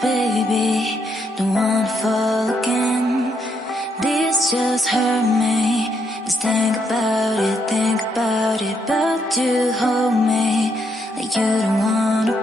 baby, don't wanna fall again. This just hurt me. Just think about it, but you hold me like you don't wanna